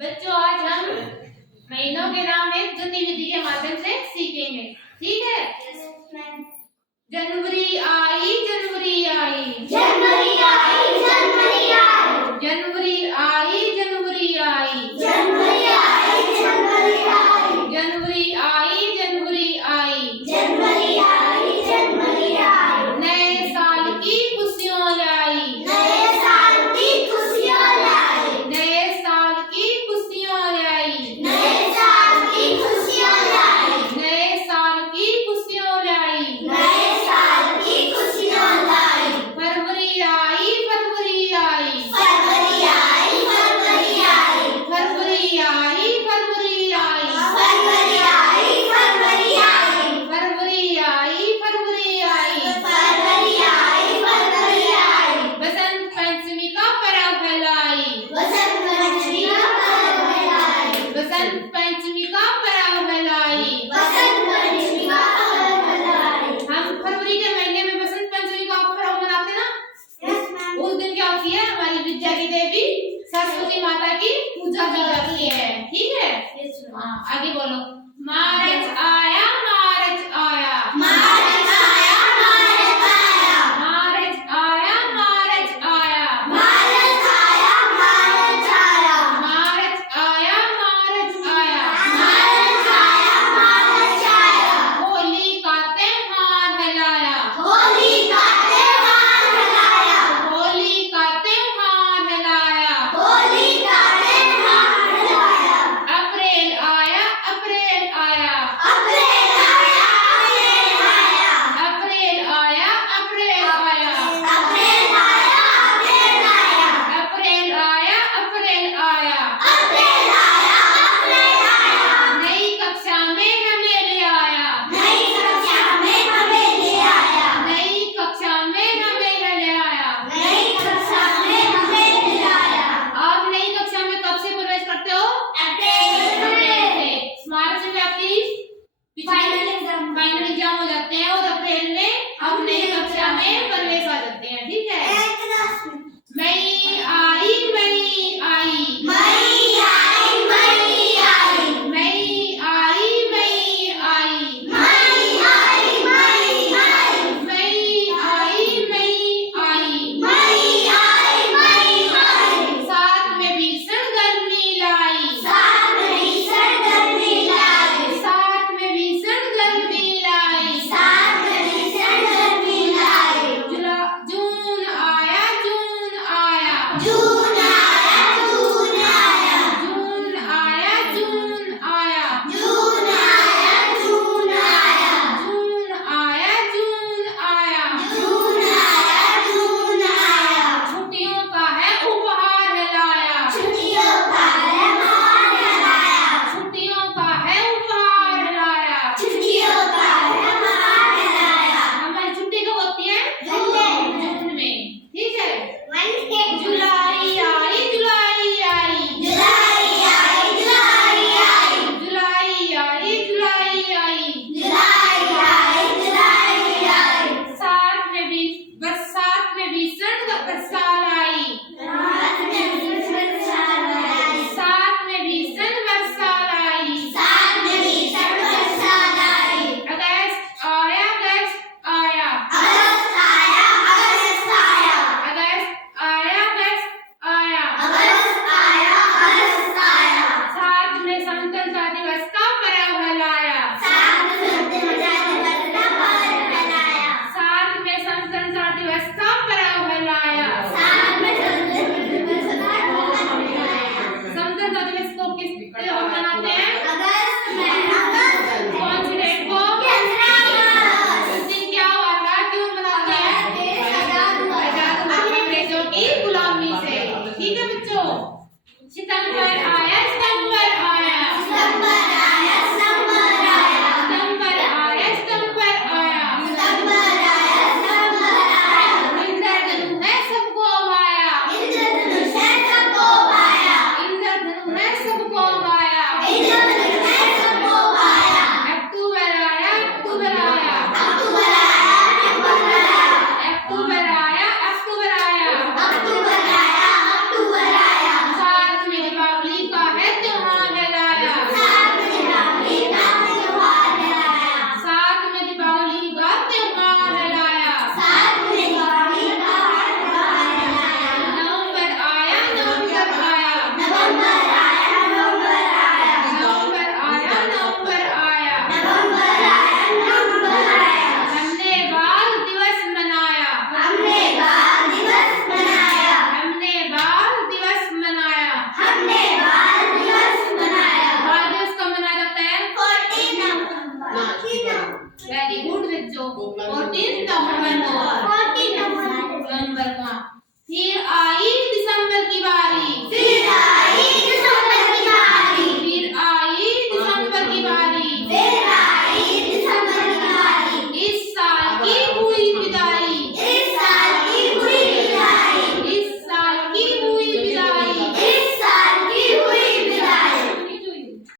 बच्चों आज हम महीनों के नाम एक जुनी विधि के माध्यम से सीखेंगे, ठीक है? जनवरी आई, जनवरी आई, जनवरी आई, जनवरी आई, जनवरी आई, जनवरी आई, जनवरी आई, जनवरी आई, जनवरी आई, जनवरी आई, जनवरी आई, जनवरी आई, नए साल की खुशियों लाई, नए साल की खुशियाँ लाई, नए साल की खुशियों लाई, नए साल की खुशियाँ लाई, नए साल की खुशियों लाई, नए साल की खुशियाँ लाई, फरवरी आई, फरवरी आई, फरवरी आई, फरवरी आई, फरवरी आई, फरवरी आई, फरवरी आई, फरवरी आई, फरवरी आई, फरवरी आई, फरवरी आई, फरवरी आई, बसंत पंचमी का पर्व लाई, वसंत पंचमी का पर्व लाई, बसंत पंचमी का पर्व लाई। वसंत पंचमी का पर्व लाई। हम फरवरी के महीने में बसंत पंचमी का पर्व मनाते ना। Yes ma'am. उस दिन क्या होती है, हमारी विद्या की देवी सरस्वती माता की पूजा की जाती है, ठीक है? Yes ma'am. हाँ, आगे बोलो। माँ